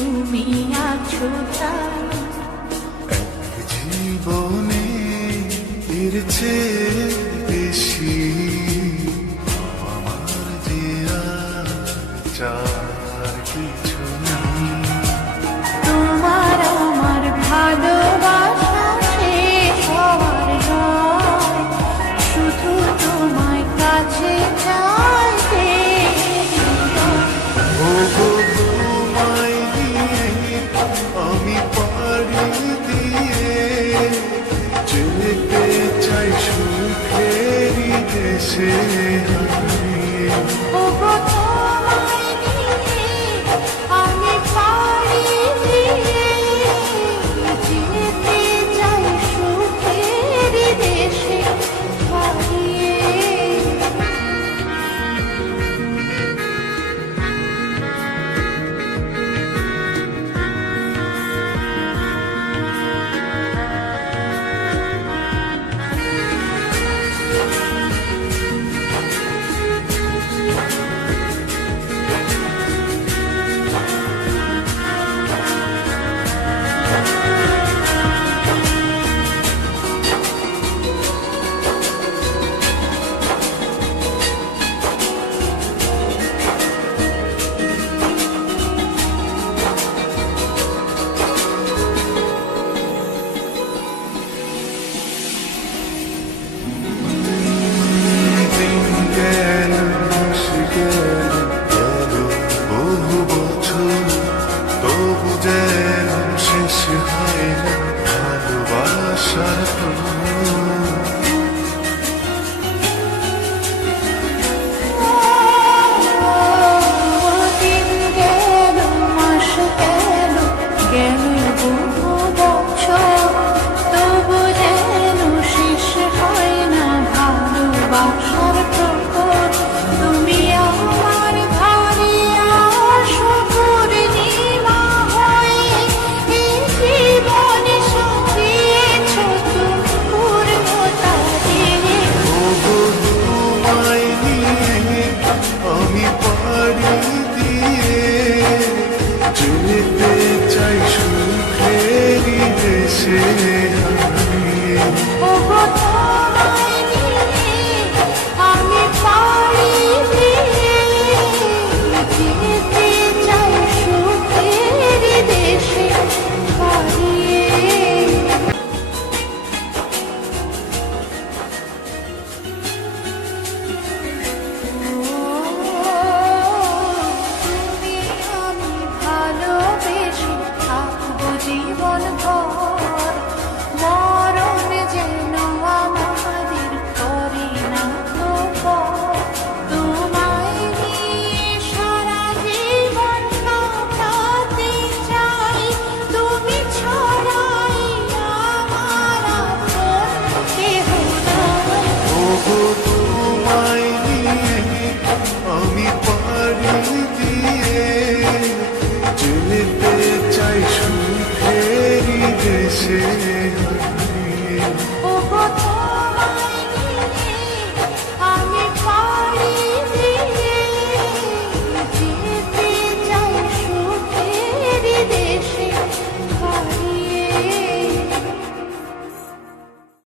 তুমি আছো তাই। এক জীবনে এর চেয়ে বেশি আমার যে আর চার কিছু নেই। তোমার আমার ভালোবাসা শেষ হওয়ার নয়, শুধু তোমায় কাছে চাইতে। ওগো তোমায় নিয়ে আমি পাড়ি দিয়ে যেতে চাই সুখেরই দেশে হারিয়ে। ওগো তোমায় নিয়ে আমি পাড়ি দিয়ে যেতে চাই সুখের দেশে হারিয়ে। বহু বছর তবু যেন শেষ হয় না ভালোবাসার দিন গেল, মাস গেল, গেল বহু বছর, তবু যেন শেষ হয় না ভালোবাসার প্রহর। তুমি আমার ঘরে আসো পূর্ণিমা হয়ে, এই জীবনে সাজিয়েছ তুমি পূর্ণতা দিয়ে। ওগো তোমায় নিয়ে আমি পাড়ি দিয়ে যেতে চাই সুখেরই দেশে হারিয়ে। ওগো তোমায় নিয়ে আমি পাড়ি দিয়ে যেতে চাই সুখের দেশে হারিয়ে। তুমি আমি ভালোবেসে থাকবো জীবন ভর, মরণ যেন আমাদের করে না তো পর। তোমায় নিয়ে সারা জীবন কাটাতে চাই, তুমি ছাড়াই আমার আপন কেহ নাই। ওগো তোমায় নিয়ে আমি পাড়ি দিয়ে যেতে চাই সুখেরই দেশে